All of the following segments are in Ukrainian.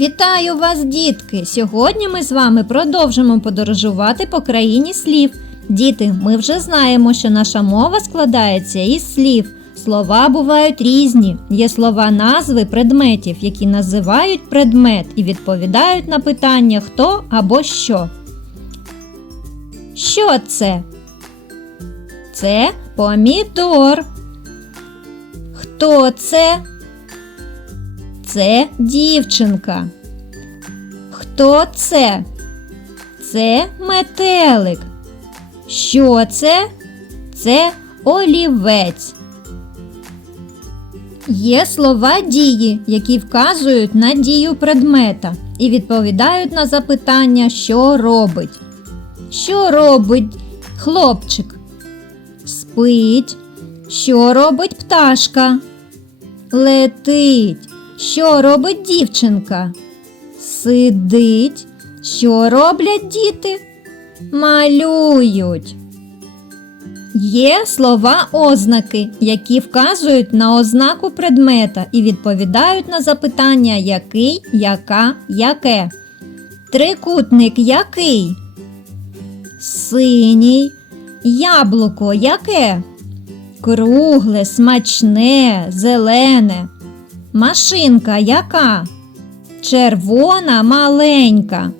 Вітаю вас, дітки! Сьогодні ми з вами продовжимо подорожувати по країні слів. Діти, ми вже знаємо, що наша мова складається із слів. Слова бувають різні. Є слова назви предметів, які називають предмет і відповідають на питання хто або що. Що це? Це помідор. Хто це? Це дівчинка. Хто це? Це метелик. Що це? Це олівець. Є слова дії, які вказують на дію предмета і відповідають на запитання, що робить. Що робить хлопчик? Спить. Що робить пташка? Летить. Що робить дівчинка? Сидить. Що роблять діти? Малюють. Є слова ознаки, які вказують на ознаку предмета і відповідають на запитання який, яка, яке. Трикутник який? Синій. Яблуко яке? Кругле, смачне, зелене. Машинка яка? Червона, маленька.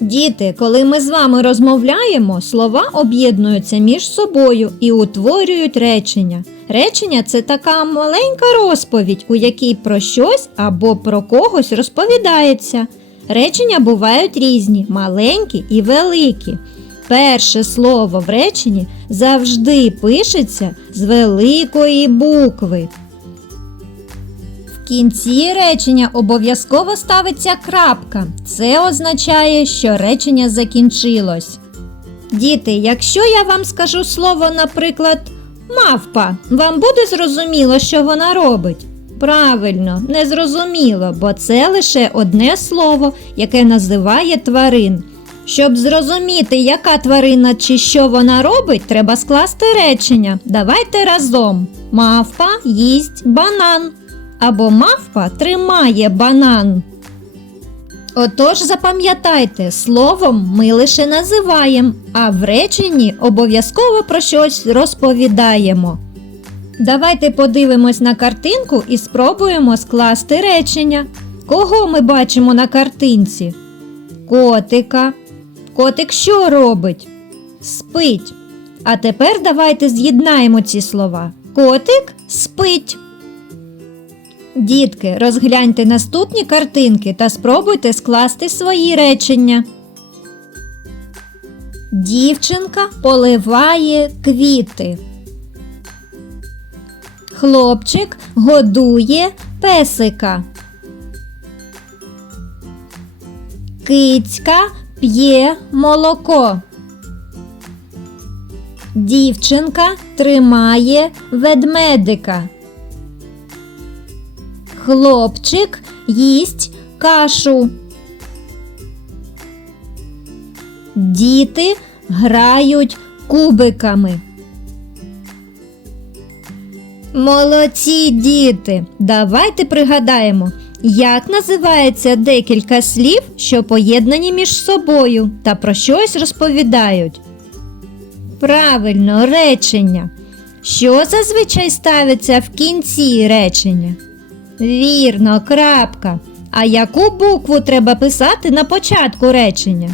Діти, коли ми з вами розмовляємо, слова об'єднуються між собою і утворюють речення. Речення це така маленька розповідь, у якій про щось або про когось розповідається. Речення бувають різні, маленькі і великі. Перше слово в реченні завжди пишеться з великої букви. Кінці речення обов'язково ставиться крапка. Це означає, що речення закінчилось. Діти, якщо я вам скажу слово, наприклад, мавпа, вам буде зрозуміло, що вона робить? Правильно, не зрозуміло, бо це лише одне слово, яке називає тварин. Щоб зрозуміти, яка тварина чи що вона робить, треба скласти речення. Давайте разом. Мавпа їсть банан. Або мавпа тримає банан. Отож запам'ятайте, словом ми лише називаємо, а в реченні обов'язково про щось розповідаємо. Давайте подивимось на картинку і спробуємо скласти речення. Кого ми бачимо на картинці? Котика. Котик що робить? Спить. А тепер давайте з'єднаємо ці слова. Котик спить. Дітки, розгляньте наступні картинки та спробуйте скласти свої речення. Дівчинка поливає квіти. Хлопчик годує песика. Кицька п'є молоко. Дівчинка тримає ведмедика. Хлопчик їсть кашу. Діти грають кубиками. Молодці діти! Давайте пригадаємо, як називається декілька слів, що поєднані між собою та про щось розповідають. Правильно, речення. Що зазвичай ставиться в кінці речення? Вірно, крапка. А яку букву треба писати на початку речення?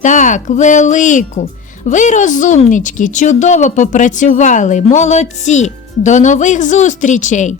Так, велику. Ви розумнички, чудово попрацювали, молодці. До нових зустрічей!